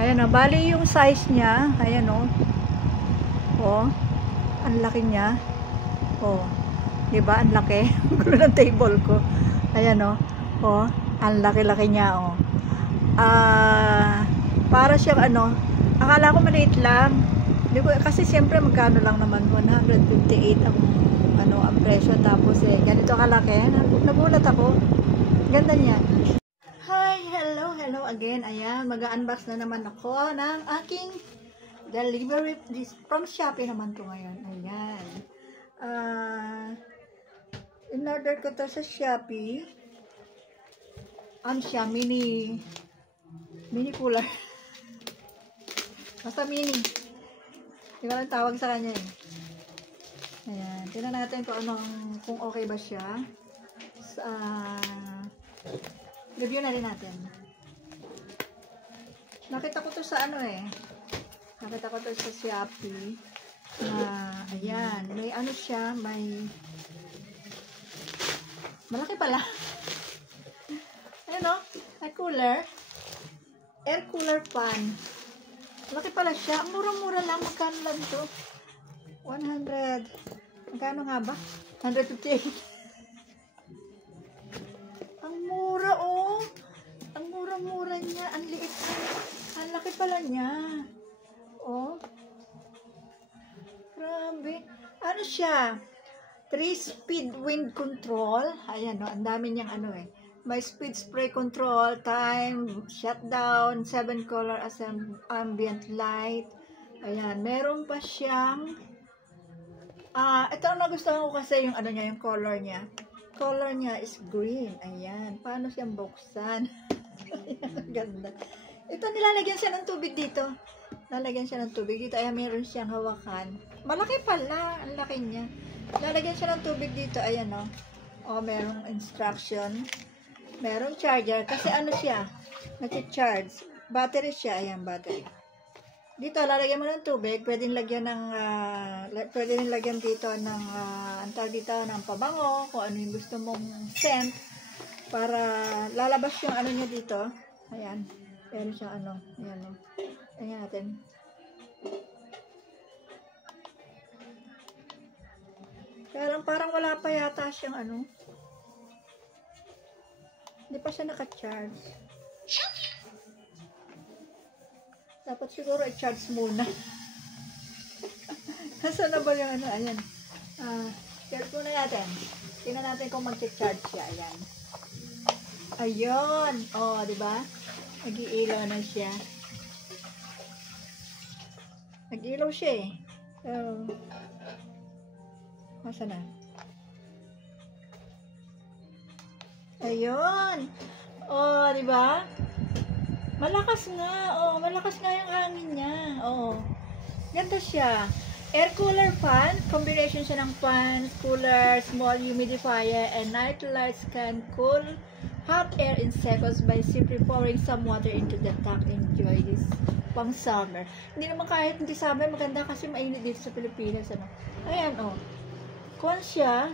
Ayan o, bali yung size niya. Ayan o. Oh, ang laki niya. Oh, diba? Ang laki. Gulo ng table ko. Ayan o. Oh, ang laki-laki niya o. Para siyang ano, akala ko maliit lang. Di ko, kasi siyempre magkano lang naman, 158 ang ano ang presyo, tapos ganito kalaki. Nagulat ako. Ganda niya. Hi, hello again. Ayan, mag-unbox na naman ako ng aking delivery from Shopee naman to ngayon. Ayan. In-order ko to sa Shopee. Ano siya, mini cooler. Basta mini. Hindi ko lang tawag sa kanya eh. Ayan. Tingnan natin kung okay ba siya. Review na rin natin. Nakita ko to sa ano eh. Nakita ko to sa Shopee. Ayan. May ano siya. Malaki pala. Ayan o. May cooler. Air cooler fan. Malaki pala siya. Mura-mura lang. Magkano lang ito? 100. Magkano nga ba? 158. Ang mura oh. Ang mura-mura niya. Ang liit. Ang laki pala niya. Oh. Grabe. Ano siya? 3-speed wind control. Ayan oh. Ang dami niyang ano eh. May speed spray control, time, shutdown, 7 color ambient light. Ayan, meron pa siyang ito ang nagustuhan ko kasi yung ano niya, yung color niya. Color niya is green. Ayan, paano siyang buksan? Ayan, ganda. Ito, nilalagyan siya ng tubig dito. Lalagyan siya ng tubig dito. Ayan, meron siyang hawakan. Malaki pala, ang laki niya. Lalagyan siya ng tubig dito. Ayan, oh. Oh, merong instruction. Merong charger. Kasi ano siya? Nag-charge. Battery siya. Ayan, battery. Dito, lalagyan mo ng tubig. Pwedeng lagyan ng, pwedeng lagyan dito ng, antag dito ng pabango. Kung ano yung gusto mong scent. Para lalabas yung ano niya dito. Ayan. Ayan siya, ano. Ayan, o. Ayan natin. Kaya lang, parang wala pa yata siyang ano. Hindi pa siya naka-charge. Dapat siguro i-charge muna. Nasaan na ba yung ano? Ayan. Charge muna natin. Tingnan natin kung mag-charge siya. Ayan. Ayun. Oh, diba? Nag-iilaw na siya. Nag-iilaw siya eh. So, masa na? Ayun. Oh, di ba? Malakas nga. Oh, malakas nga yung hangin niya. Oh. Ganda siya. Air cooler fan. Combination siya ng fan, cooler, small humidifier, and night lights can cool hot air in seconds by simply pouring some water into the tank. Enjoy this pang summer. Hindi naman kahit hindi summer, maganda kasi mainit dito sa Pilipinas. Ano? Ayan, oh. Kuwan siya.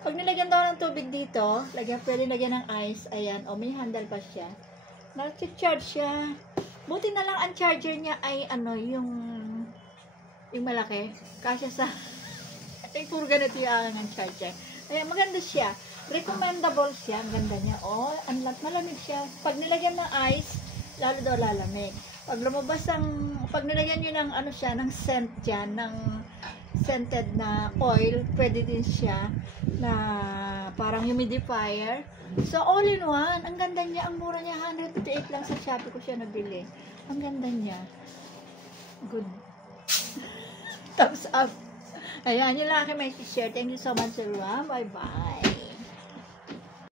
Pag nilagyan daw ng tubig dito, pwede lagyan ng ice. Ayan, o may handle pa siya. Nag-charge siya. Buti na lang ang charger niya ay ano, yung malaki. Kasi sa ay puro ganito yung ang charger. Ayan, maganda siya. Recommendable siya. Ang ganda niya. O, malamig siya. Pag nilagyan ng ice, lalo daw lalamig. Pag lumabas pag nilagyan nyo ng ano siya, ng scent dyan, ng scented na oil, pwede din siya na parang humidifier. So, all in one. Ang ganda niya. Ang mura niya. 158 lang sa Shopee ko siya nabili. Ang ganda niya. Good. Thumbs up. Ayan, yun lang aking may share. Thank you so much, everyone. Bye-bye.